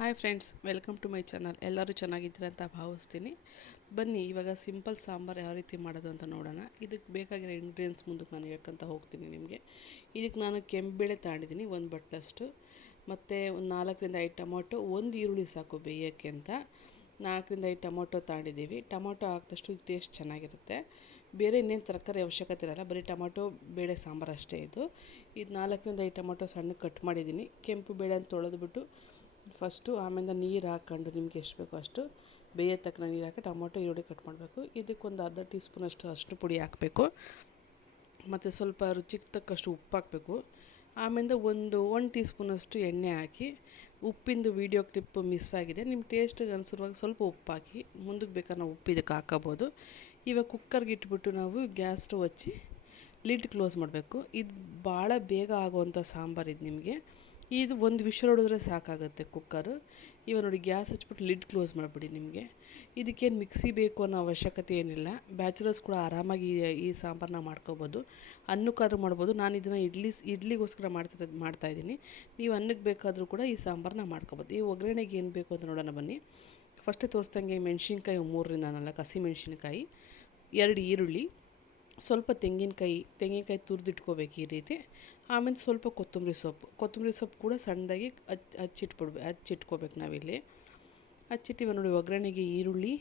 Hi friends, welcome to my channel. ಎಲ್ಲರೂ ಚೆನ್ನಾಗಿದ್ದೀರ ಅಂತ ಭಾವಿಸ್ತೀನಿ. ಬನ್ನಿ ಇವಾಗ ಸಿಂಪಲ್ ಸಾಂಬಾರು ಯಾವ ರೀತಿ ಮಾಡೋದು ಅಂತ ನೋಡೋಣ. ಇದಕ್ಕೆ ಬೇಕಾಗಿರೋ ಇಂಗ್ರೀಡಿಯೆಂಟ್ಸ್ ಮುಂದಕ್ಕೆ ನಾನು ಹೇಳ್ಕೊತ ಹೋಗ್ತೀನಿ ನಿಮಗೆ. ಇದಕ್ಕೆ ನಾನು ಕೆಂಪುಬೇಳೆ ತಗೊಂಡಿದ್ದೀನಿ 1 ಬಟ್ಲಷ್ಟು, ಮತ್ತು ಒಂದು 4ರಿಂದ 5 ಟೊಮೊಟೊ, 1 ಈರುಳ್ಳಿ ಸಾಕು ಬೇಯೋಕ್ಕೆ ಅಂತ. 4ರಿಂದ 5 ಟೊಮೊಟೊ ತಗೊಂಡಿದ್ದೀವಿ. ಟೊಮೊಟೊ ಹಾಕಿದಷ್ಟು ಟೇಸ್ಟ್ ಚೆನ್ನಾಗಿರುತ್ತೆ. ಬೇರೆ ಇನ್ನೇನು ತರಕಾರಿ ಅವಶ್ಯಕತೆ ಇರಲ್ಲ, ಬರೀ ಟೊಮೊಟೊ ಬೇಳೆ ಸಾಂಬಾರು ಅಷ್ಟೇ ಇದು 4ರಿಂದ 5 ಟೊಮೊಟೊ ಸಣ್ಣ ಕಟ್ ಮಾಡಿದ್ದೀನಿ. ಕೆಂಪು ಬೇಳೆ ಅಂತ ತೊಳೆದ್ಬಿಟ್ಟು ಫಸ್ಟು, ಆಮೇಲೆ ನೀರು ಹಾಕ್ಕೊಂಡು ನಿಮ್ಗೆ ಎಷ್ಟು ಬೇಕೋ ಅಷ್ಟು ಬೇಯ ತಕ್ಕನ ನೀರು ಹಾಕಿ ಟೊಮೊಟೊ ಈರುಳ್ಳಿ ಕಟ್ ಮಾಡಬೇಕು. ಇದಕ್ಕೊಂದು ಅರ್ಧ ಟೀ ಸ್ಪೂನಷ್ಟು ಅರಿಶಿನ ಪುಡಿ ಹಾಕಬೇಕು, ಮತ್ತು ಸ್ವಲ್ಪ ರುಚಿಗೆ ತಕ್ಕಷ್ಟು ಉಪ್ಪು ಹಾಕಬೇಕು. ಆಮೇಲೆ ಒಂದು ಟೀ ಸ್ಪೂನಷ್ಟು ಎಣ್ಣೆ ಹಾಕಿ, ಉಪ್ಪಿಂದು ವೀಡಿಯೋ ಕ್ಲಿಪ್ ಮಿಸ್ ಆಗಿದೆ, ನಿಮ್ಮ ಟೇಸ್ಟಿಗೆ ಅನುಸಾರವಾಗಿ ಸ್ವಲ್ಪ ಉಪ್ಪು ಹಾಕಿ ಮುಂದಕ್ಕೆ ಬೇಕಾದ್ರೆ ನಾವು ಉಪ್ಪು ಇದಕ್ಕೆ ಹಾಕೋಬೋದು. ಇವಾಗ ಕುಕ್ಕರ್ಗೆ ಇಟ್ಬಿಟ್ಟು ನಾವು ಗ್ಯಾಸ್ ಸ್ಟವ್ ಹಚ್ಚಿ ಲಿಡ್ ಕ್ಲೋಸ್ ಮಾಡಬೇಕು. ಇದು ಭಾಳ ಬೇಗ ಆಗುವಂಥ ಸಾಂಬಾರು ಇದು. ನಿಮಗೆ ಇದು ಒಂದು ವಿಷಲ್ ಹೊಡೆದ್ರೆ ಸಾಕಾಗುತ್ತೆ ಕುಕ್ಕರು. ಇವಾಗ ನೋಡಿ, ಗ್ಯಾಸ್ ಹಚ್ಬಿಟ್ಟು ಲಿಡ್ ಕ್ಲೋಸ್ ಮಾಡಿಬಿಡಿ. ನಿಮಗೆ ಇದಕ್ಕೇನು ಮಿಕ್ಸಿ ಬೇಕು ಅನ್ನೋ ಅವಶ್ಯಕತೆ ಏನಿಲ್ಲ. ಬ್ಯಾಚುಲರ್ಸ್ ಕೂಡ ಆರಾಮಾಗಿ ಈ ಸಾಂಬಾರನ್ನ ಮಾಡ್ಕೋಬೋದು. ಅನ್ನಕ್ಕಾದ್ರೂ ಮಾಡ್ಬೋದು. ನಾನು ಇದನ್ನು ಇಡ್ಲಿಗೋಸ್ಕರ ಮಾಡ್ತಾಯಿದ್ದೀನಿ. ನೀವು ಅನ್ನಕ್ಕೆ ಬೇಕಾದರೂ ಕೂಡ ಈ ಸಾಂಬಾರನ್ನ ಮಾಡ್ಕೋಬೋದು. ಈ ಒಗ್ಗರಣೆಗೆ ಏನು ಬೇಕು ಅಂತ ನೋಡೋಣ ಬನ್ನಿ. ಫಸ್ಟೇ ತೋರಿಸ್ದಂಗೆ ಮೆಣಸಿನ್ಕಾಯಿ 3ರಿಂದ 4 ಹಸಿ ಮೆಣಸಿನ್ಕಾಯಿ, 2 ಈರುಳ್ಳಿ, ಸ್ವಲ್ಪ ತೆಂಗಿನಕಾಯಿ ತುರಿದಿಟ್ಕೋಬೇಕು ಈ ರೀತಿ. ಆಮೇಲೆ ಸ್ವಲ್ಪ ಕೊತ್ತಂಬರಿ ಸೊಪ್ಪು ಕೂಡ ಸಣ್ಣದಾಗಿ ಹಚ್ಚಿಟ್ಕೋಬೇಕು ನಾವಿಲ್ಲಿ. ಹಚ್ಚಿಟ್ಟಿವ ನೋಡಿ. ಒಗ್ಗರಣೆಗೆ ಈರುಳ್ಳಿ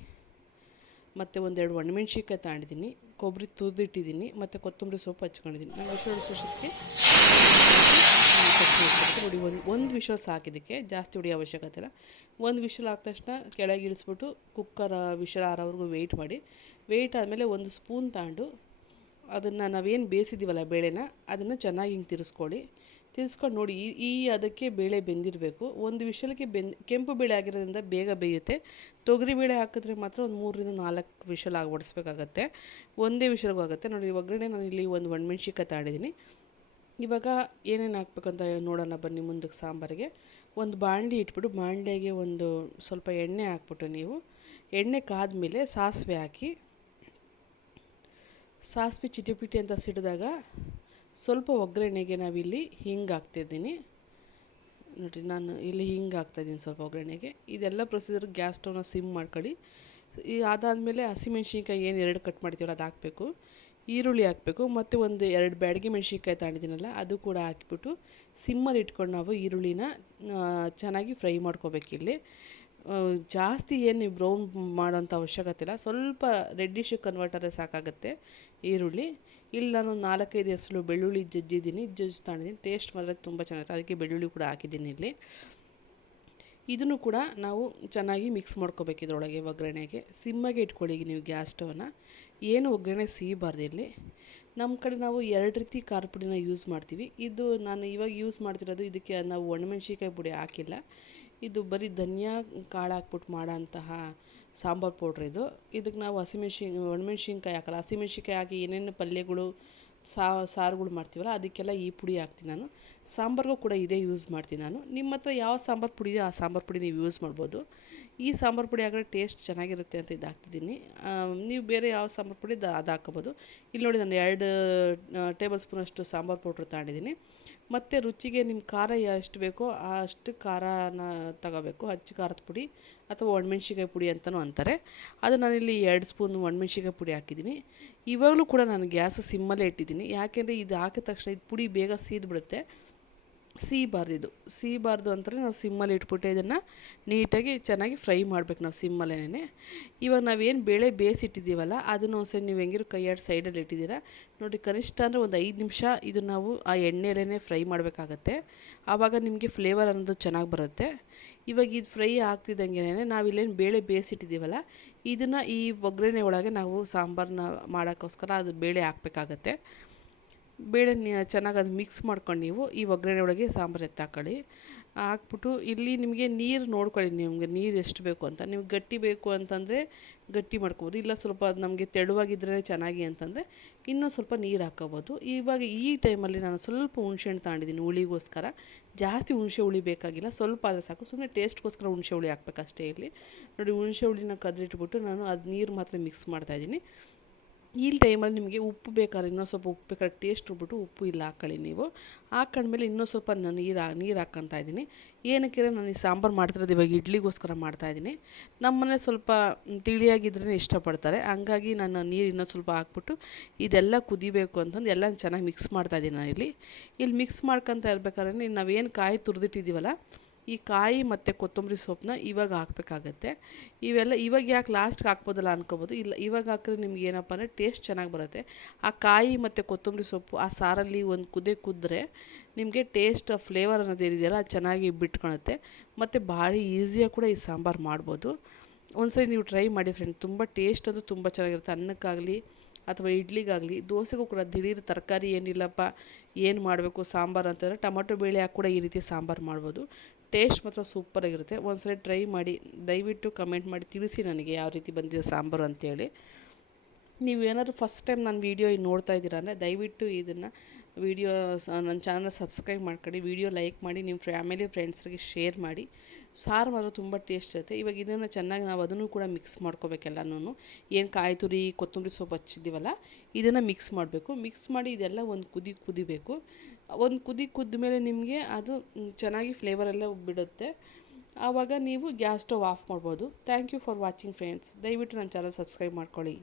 ಮತ್ತು 1-2 ಒಣಮೆಣ್ಸಿನ್ಕಾಯಿ ತಗೊಂಡಿದ್ದೀನಿ, ಕೊಬ್ಬರಿ ತುರಿದಿಟ್ಟಿದ್ದೀನಿ, ಮತ್ತು ಕೊತ್ತಂಬರಿ ಸೊಪ್ಪು ಹಚ್ಕೊಂಡಿದ್ದೀನಿ. ನಾನು ವಿಷಲ್ ಹೊಡಿಸೋಷ್ಟಕ್ಕೆ ನೋಡಿ, ಒಂದು ವಿಷಲ್ ಸಾಕಿದ್ದಕ್ಕೆ ಜಾಸ್ತಿ ಹೊಡಿಯೋ ಅವಶ್ಯಕತೆ ಇಲ್ಲ. ಒಂದು ವಿಷಲ್ ಆದ ತಕ್ಷಣ ಕೆಳಗೆ ಇಳಿಸ್ಬಿಟ್ಟು ಕುಕ್ಕರ್ ವಿಷಲ್ ಆರೋವರೆಗೂ ವೆಯ್ಟ್ ಮಾಡಿ. ವೆಯ್ಟ್ ಆದಮೇಲೆ 1 ಸ್ಪೂನ್ ತಗೊಂಡು ಅದನ್ನು ನಾವೇನು ಬೇಯಿಸಿದ್ದೀವಲ್ಲ ಬೇಳೆನ, ಅದನ್ನು ಚೆನ್ನಾಗಿ ಹಿಂಗೆ ತಿರ್ಸ್ಕೊಂಡು ನೋಡಿ. ಅದಕ್ಕೆ ಬೇಳೆ ಬೆಂದಿರಬೇಕು. ಒಂದು ವಿಷಲ್ಗೆ ಕೆಂಪು ಬೇಳೆ ಆಗಿರೋದ್ರಿಂದ ಬೇಗ ಬೇಯುತ್ತೆ. ತೊಗರಿ ಬೇಳೆ ಹಾಕಿದ್ರೆ ಮಾತ್ರ ಒಂದು 3ರಿಂದ 4 ವಿಷಲ್ ಹೊಡಿಸ್ಬೇಕಾಗತ್ತೆ. ಒಂದೇ ವಿಷಲ್ಗೂ ಆಗುತ್ತೆ ನೋಡಿ. ಒಗ್ಗರಣೆ ನಾನು ಇಲ್ಲಿ 1 ಒಣಮೆಣ್ಸಿನ್ಕಾಯಿ ತಗೊಂಡಿದ್ದೀನಿ. ಇವಾಗ ಏನೇನು ಹಾಕ್ಬೇಕಂತ ನೋಡೋಣ ಬನ್ನಿ ಮುಂದಕ್ಕೆ. ಸಾಂಬಾರಿಗೆ ಒಂದು ಬಾಣಲಿ ಇಟ್ಬಿಟ್ಟು, ಬಾಣಲೆಗೆ ಒಂದು ಸ್ವಲ್ಪ ಎಣ್ಣೆ ಹಾಕ್ಬಿಟ್ಟು, ನೀವು ಎಣ್ಣೆ ಕಾದ್ಮೇಲೆ ಸಾಸಿವೆ ಹಾಕಿ, ಸಾಸಿವೆ ಚಿಟಿಪಿಟಿ ಅಂತ ಸಿಡಿದಾಗ ಸ್ವಲ್ಪ ಒಗ್ಗರಣೆಗೆ ನಾವಿಲ್ಲಿ ಹಿಂಗೆ ಹಾಕ್ತಿದ್ದೀನಿ ನೋಡಿ. ನಾನು ಇಲ್ಲಿ ಹಿಂಗೆ ಹಾಕ್ತಾಯಿದ್ದೀನಿ ಸ್ವಲ್ಪ ಒಗ್ಗರಣೆಗೆ. ಇದೆಲ್ಲ ಪ್ರೊಸೀಜರ್ ಗ್ಯಾಸ್ ಸ್ಟವ್ನ ಸಿಮ್ ಮಾಡ್ಕೊಳ್ಳಿ. ಅದಾದಮೇಲೆ ಹಸಿಮೆಣ್ಸಿನ್ಕಾಯಿ ಏನು 2 ಕಟ್ ಮಾಡ್ತೀವಲ್ಲ ಅದು ಹಾಕಬೇಕು, ಈರುಳ್ಳಿ ಹಾಕಬೇಕು, ಮತ್ತು 2 ಬ್ಯಾಡಗಿ ಮೆಣ್ಸಿನ್ಕಾಯಿ ತಗೊಂಡಿದ್ದೀನಲ್ಲ ಅದು ಕೂಡ ಹಾಕಿಬಿಟ್ಟು ಸಿಮ್ಮಲ್ಲಿ ಇಟ್ಕೊಂಡು ನಾವು ಈರುಳ್ಳಿನ ಚೆನ್ನಾಗಿ ಫ್ರೈ ಮಾಡ್ಕೋಬೇಕಿಲ್ಲಿ. ಜಾಸ್ತಿ ಏನು ಬ್ರೌನ್ ಮಾಡೋಂಥ ಅವಶ್ಯಕತೆ ಇಲ್ಲ, ಸ್ವಲ್ಪ ರೆಡ್ಡಿಶ್ ಕನ್ವರ್ಟ್ ಆದರೆ ಸಾಕಾಗುತ್ತೆ ಈರುಳ್ಳಿ. ಇಲ್ಲಿ ನಾನು 4-5 ಹೆಸರು ಬೆಳ್ಳುಳ್ಳಿ ಜಜ್ಜಿದ್ದೀನಿ, ತಗೊಂಡಿದ್ದೀನಿ. ಟೇಸ್ಟ್ ಮಾತ್ರ ತುಂಬ ಚೆನ್ನಾಗಿರುತ್ತೆ, ಅದಕ್ಕೆ ಬೆಳ್ಳುಳ್ಳಿ ಕೂಡ ಹಾಕಿದ್ದೀನಿ ಇಲ್ಲಿ. ಇದನ್ನು ಕೂಡ ನಾವು ಚೆನ್ನಾಗಿ ಮಿಕ್ಸ್ ಮಾಡ್ಕೋಬೇಕು ಇದರೊಳಗೆ. ಒಗ್ಗರಣೆಗೆ ಸಿಮ್ಮಾಗೆ ಇಟ್ಕೊಳ್ಳಿ ನೀವು ಗ್ಯಾಸ್ ಸ್ಟವ್ನ. ಏನು ಒಗ್ಗರಣೆ ಸಿಗಬಾರ್ದು ಇಲ್ಲಿ. ನಮ್ಮ ಕಡೆ ನಾವು 2 ರೀತಿ ಖಾರ ಪುಡಿನ ಯೂಸ್ ಮಾಡ್ತೀವಿ. ಇದು ನಾನು ಇವಾಗ ಯೂಸ್ ಮಾಡ್ತಿರೋದು, ಇದಕ್ಕೆ ನಾವು ಒಣಮೆಣ್ಸಿನ್ಕಾಯಿ ಪುಡಿ ಹಾಕಿಲ್ಲ. ಇದು ಬರೀ ಧನಿಯಾ ಕಾಳು ಹಾಕ್ಬಿಟ್ಟು ಮಾಡೋಂತಹ ಸಾಂಬಾರು ಪೌಡ್ರ್ ಇದು. ಇದಕ್ಕೆ ನಾವು ಒಣಮೆಣ್ಸಿನ್ಕಾಯಿ ಹಾಕಲ್ಲ. ಹಸಿಮೆಣ್ಸಿನ್ಕಾಯಿ ಹಾಕಿ ಏನೇನು ಪಲ್ಯಗಳು ಸಾರುಗಳು ಮಾಡ್ತೀವಲ್ಲ ಅದಕ್ಕೆಲ್ಲ ಈ ಪುಡಿ ಹಾಕ್ತೀನಿ ನಾನು. ಸಾಂಬಾರಿಗೂ ಕೂಡ ಇದೇ ಯೂಸ್ ಮಾಡ್ತೀನಿ ನಾನು. ನಿಮ್ಮ ಹತ್ರ ಯಾವ ಸಾಂಬಾರು ಪುಡಿ ಇದೆಯೋ ಆ ಸಾಂಬಾರು ಪುಡಿ ನೀವು ಯೂಸ್ ಮಾಡ್ಬೋದು. ಈ ಸಾಂಬಾರು ಪುಡಿ ಹಾಕಿದ್ರೆ ಟೇಸ್ಟ್ ಚೆನ್ನಾಗಿರುತ್ತೆ ಅಂತ ಇದು ಹಾಕ್ತಿದ್ದೀನಿ. ನೀವು ಬೇರೆ ಯಾವ ಸಾಂಬಾರು ಪುಡಿ ಅದು ಹಾಕ್ಕೋಬೋದು. ಇಲ್ಲಿ ನೋಡಿ, ನಾನು 2 ಟೇಬಲ್ ಸ್ಪೂನಷ್ಟು ಸಾಂಬಾರು ಪೌಡ್ರ್ ತಗೊಂಡಿದ್ದೀನಿ. ಮತ್ತು ರುಚಿಗೆ ನಿಮ್ಮ ಖಾರ ಎಷ್ಟು ಬೇಕೋ ಅಷ್ಟು ಖಾರನ ತಗೋಬೇಕು. ಹಚ್ಚ ಖಾರದ ಪುಡಿ ಅಥವಾ ಒಣಮೆಣ್ಸಿನ್ಕಾಯಿ ಪುಡಿ ಅಂತಲೂ ಅಂತಾರೆ. ಅದು ನಾನಿಲ್ಲಿ 2 ಸ್ಪೂನ್ ಒಣಮೆಣ್ಸಿನ್ಕಾಯಿ ಪುಡಿ ಹಾಕಿದ್ದೀನಿ. ಇವಾಗಲೂ ಕೂಡ ನಾನು ಗ್ಯಾಸ್ ಸಿಮ್ಮಲ್ಲೇ ಇಟ್ಟಿದ್ದೀನಿ. ಯಾಕೆಂದರೆ ಇದು ಹಾಕಿದ ತಕ್ಷಣ ಇದು ಪುಡಿ ಬೇಗ ಸೀದ್ಬಿಡುತ್ತೆ. ಸಿಗಬಾರ್ದು ಅಂತಾರೆ. ನಾವು ಸಿಮ್ಮಲ್ಲಿ ಇಟ್ಬಿಟ್ಟು ಇದನ್ನು ನೀಟಾಗಿ ಚೆನ್ನಾಗಿ ಫ್ರೈ ಮಾಡಬೇಕು ನಾವು ಸಿಮ್ಮಲ್ಲೇ. ಇವಾಗ ನಾವೇನು ಬೇಳೆ ಬೇಯಿಸಿಟ್ಟಿದ್ದೀವಲ್ಲ ಅದನ್ನು ಒಂದ್ಸರಿ ನೀವು ಹೆಂಗಿರೋ ಕೈಯಾಡಿ ಸೈಡಲ್ಲಿ ಇಟ್ಟಿದ್ದೀರಾ ನೋಡಿ. ಕನಿಷ್ಠ ಅಂದರೆ ಒಂದು 5 ನಿಮಿಷ ಇದು ನಾವು ಆ ಎಣ್ಣೆಲೇ ಫ್ರೈ ಮಾಡಬೇಕಾಗತ್ತೆ. ಆವಾಗ ನಿಮಗೆ ಫ್ಲೇವರ್ ಅನ್ನೋದು ಚೆನ್ನಾಗಿ ಬರುತ್ತೆ. ಇವಾಗ ಇದು ಫ್ರೈ ಆಗ್ತಿದ್ದಂಗೆ ನಾವಿಲ್ಲೇನು ಬೇಳೆ ಬೇಯಿಸಿಟ್ಟಿದ್ದೀವಲ್ಲ ಇದನ್ನು ಈ ಒಗ್ಗರಣೆ ಒಳಗೆ ನಾವು ಸಾಂಬಾರನ್ನ ಮಾಡೋಕ್ಕೋಸ್ಕರ ಅದು ಬೇಳೆ ಹಾಕಬೇಕಾಗತ್ತೆ. ಬೇಳೆ ಚೆನ್ನಾಗಿ ಅದು ಮಿಕ್ಸ್ ಮಾಡ್ಕೊಂಡು ನೀವು ಈ ಒಗ್ಗರಣೆ ಒಳಗೆ ಸಾಂಬಾರು ಹಾಕ್ಕೊಳ್ಳಿ. ಹಾಕ್ಬಿಟ್ಟು ಇಲ್ಲಿ ನಿಮಗೆ ನೀರು ನೋಡ್ಕೊಳ್ಳಿ, ನಿಮಗೆ ನೀರು ಎಷ್ಟು ಬೇಕು ಅಂತ. ನೀವು ಗಟ್ಟಿ ಬೇಕು ಅಂತಂದರೆ ಗಟ್ಟಿ ಮಾಡ್ಕೊಬೋದು, ಇಲ್ಲ ಸ್ವಲ್ಪ ಅದು ನಮಗೆ ತೆಳುವಾಗಿದ್ದರೆ ಚೆನ್ನಾಗಿ ಅಂತಂದರೆ ಇನ್ನೂ ಸ್ವಲ್ಪ ನೀರು ಹಾಕ್ಕೋಬೋದು. ಇವಾಗ ಈ ಟೈಮಲ್ಲಿ ನಾನು ಸ್ವಲ್ಪ ಹುಣಸೆಹಣ್ಣು ತಗೊಂಡಿದ್ದೀನಿ ಹುಳಿಗೋಸ್ಕರ. ಜಾಸ್ತಿ ಹುಣಸೆ ಹುಳಿ ಬೇಕಾಗಿಲ್ಲ, ಸ್ವಲ್ಪ ಆದರೆ ಸಾಕು. ಸುಮ್ಮನೆ ಟೇಸ್ಟ್ಗೋಸ್ಕರ ಹುಣಸೆ ಹುಳಿ ಹಾಕ್ಬೇಕಷ್ಟೇ ಇಲ್ಲಿ ನೋಡಿ. ಹುಣಸೆ ಹುಳಿನ ಕದ್ರಿಟ್ಬಿಟ್ಟು ನಾನು ಅದು ನೀರು ಮಾತ್ರ ಮಿಕ್ಸ್ ಮಾಡ್ತಾಯಿದ್ದೀನಿ. ಈ ಟೈಮಲ್ಲಿ ನಿಮಗೆ ಉಪ್ಪು ಬೇಕಾದ್ರೆ ಇನ್ನೊಂದು ಸ್ವಲ್ಪ ಉಪ್ಪು ಬೇಕಾದ್ರೆ ಟೇಸ್ಟ್ ನೋಡ್ಬಿಟ್ಟು ಉಪ್ಪು ಇಲ್ಲ ಹಾಕ್ಕೊಳ್ಳಿ ನೀವು. ಹಾಕೊಂಡ್ಮೇಲೆ ಇನ್ನೊಂದು ಸ್ವಲ್ಪ ನಾನು ನೀರು ಹಾಕ್ಕೊತಾ ಇದ್ದೀನಿ. ಏನಕ್ಕೆ ನಾನು ಈ ಸಾಂಬಾರು ಮಾಡ್ತಿರೋದು ಇವಾಗ ಇಡ್ಲಿಗೋಸ್ಕರ ಮಾಡ್ತಾಯಿದ್ದೀನಿ. ನಮ್ಮನೆ ಸ್ವಲ್ಪ ತಿಳಿಯಾಗಿದ್ರೇ ಇಷ್ಟಪಡ್ತಾರೆ, ಹಂಗಾಗಿ ನಾನು ನೀರು ಇನ್ನೊಂದು ಸ್ವಲ್ಪ ಹಾಕ್ಬಿಟ್ಟು ಇದೆಲ್ಲ ಕುದಿಬೇಕು ಅಂತಂದು ಎಲ್ಲ ಚೆನ್ನಾಗಿ ಮಿಕ್ಸ್ ಮಾಡ್ತಾಯಿದ್ದೀನಿ ನಾನು ಇಲ್ಲಿ ಮಿಕ್ಸ್ ಮಾಡ್ಕೊತಾ ಇರ್ಬೇಕಾದ್ರೆ ನಾವೇನು ಕಾಯಿ ತುರಿದಿಟ್ಟಿದ್ದೀವಲ್ಲ, ಈ ಕಾಯಿ ಮತ್ತು ಕೊತ್ತಂಬರಿ ಸೊಪ್ಪನ್ನ ಇವಾಗ ಹಾಕಬೇಕಾಗತ್ತೆ. ಇವೆಲ್ಲ ಇವಾಗ ಯಾಕೆ ಲಾಸ್ಟ್ಗೆ ಹಾಕ್ಬೋದಲ್ಲ ಅನ್ಕೋಬೋದು, ಇಲ್ಲ ಇವಾಗ ಹಾಕಿದ್ರೆ ನಿಮ್ಗೆ ಏನಪ್ಪ ಅಂದರೆ ಟೇಸ್ಟ್ ಚೆನ್ನಾಗಿ ಬರುತ್ತೆ. ಆ ಕಾಯಿ ಮತ್ತು ಕೊತ್ತಂಬರಿ ಸೊಪ್ಪು ಆ ಸಾರಲ್ಲಿ ಒಂದು ಕುದ್ರೆ ನಿಮಗೆ ಟೇಸ್ಟ್ ಫ್ಲೇವರ್ ಅನ್ನೋದು ಏನಿದೆಯಲ್ಲ ಅದು ಚೆನ್ನಾಗಿ ಬಿಟ್ಕೊಳುತ್ತೆ. ಮತ್ತು ಭಾರಿ ಈಸಿಯಾಗಿ ಕೂಡ ಈ ಸಾಂಬಾರು ಮಾಡ್ಬೋದು. ಒಂದ್ಸರಿ ನೀವು ಟ್ರೈ ಮಾಡಿ ಫ್ರೆಂಡ್, ತುಂಬ ಟೇಸ್ಟ್ ಅದು ತುಂಬ ಚೆನ್ನಾಗಿರುತ್ತೆ. ಅನ್ನಕ್ಕಾಗಲಿ ಅಥವಾ ಇಡ್ಲಿಗಾಗಲಿ, ದೋಸೆಗೂ ಕೂಡ ದಿಢೀರ್ ತರಕಾರಿ ಏನಿಲ್ಲಪ್ಪ ಏನು ಮಾಡಬೇಕು ಸಾಂಬಾರು ಅಂತಂದರೆ ಟೊಮೊಟೊ ಬೇಳೆ ಹಾಕಿ ಕೂಡ ಈ ರೀತಿ ಸಾಂಬಾರು ಮಾಡ್ಬೋದು. ಟೇಸ್ಟ್ ಮಾತ್ರ ಸೂಪರಾಗಿರುತ್ತೆ. ಒಂದ್ಸರಿ ಟ್ರೈ ಮಾಡಿ, ದಯವಿಟ್ಟು ಕಮೆಂಟ್ ಮಾಡಿ ತಿಳಿಸಿ ನನಗೆ ಯಾವ ರೀತಿ ಬಂದಿದೆ ಸಾಂಬಾರು ಅಂತೇಳಿ. ನೀವು ಏನಾದರೂ ಫಸ್ಟ್ ಟೈಮ್ ನನ್ನ ವೀಡಿಯೋ ನೋಡ್ತಾ ಇದ್ದೀರಾ ಅಂದರೆ ದಯವಿಟ್ಟು ಇದನ್ನು ನನ್ನ ಚಾನಲ್ ಸಬ್ಸ್ಕ್ರೈಬ್ ಮಾಡ್ಕೊಳ್ಳಿ, ವೀಡಿಯೋ ಲೈಕ್ ಮಾಡಿ, ನಿಮ್ಮ ಫ್ಯಾಮಿಲಿ ಫ್ರೆಂಡ್ಸ್ರಿಗೆ ಶೇರ್ ಮಾಡಿ. ಸಾರು ಮಾತ್ರ ತುಂಬ ಟೇಸ್ಟ್ ಇರುತ್ತೆ. ಇವಾಗ ಇದನ್ನು ಚೆನ್ನಾಗಿ ನಾವು ಅದನ್ನು ಕೂಡ ಮಿಕ್ಸ್ ಮಾಡ್ಕೋಬೇಕೆಲ್ಲನೂ. ಏನು ಕಾಯಿ ತುರಿ ಕೊತ್ತಂಬರಿ ಸೊಪ್ಪು ಹಚ್ಚಿದ್ದೀವಲ್ಲ ಇದನ್ನು ಮಿಕ್ಸ್ ಮಾಡಬೇಕು. ಮಿಕ್ಸ್ ಮಾಡಿ ಇದೆಲ್ಲ ಒಂದು ಕುದಿಬೇಕು. ಒಂದು ಕುದ್ದ ಮೇಲೆ ನಿಮಗೆ ಅದು ಚೆನ್ನಾಗಿ ಫ್ಲೇವರೆಲ್ಲ ಬಿಡುತ್ತೆ. ಆವಾಗ ನೀವು ಗ್ಯಾಸ್ ಸ್ಟವ್ ಆಫ್ ಮಾಡ್ಬೋದು. Thank you for watching friends. ದಯವಿಟ್ಟು ನನ್ನ ಚಾನಲ್ ಸಬ್ಸ್ಕ್ರೈಬ್ ಮಾಡ್ಕೊಳ್ಳಿ.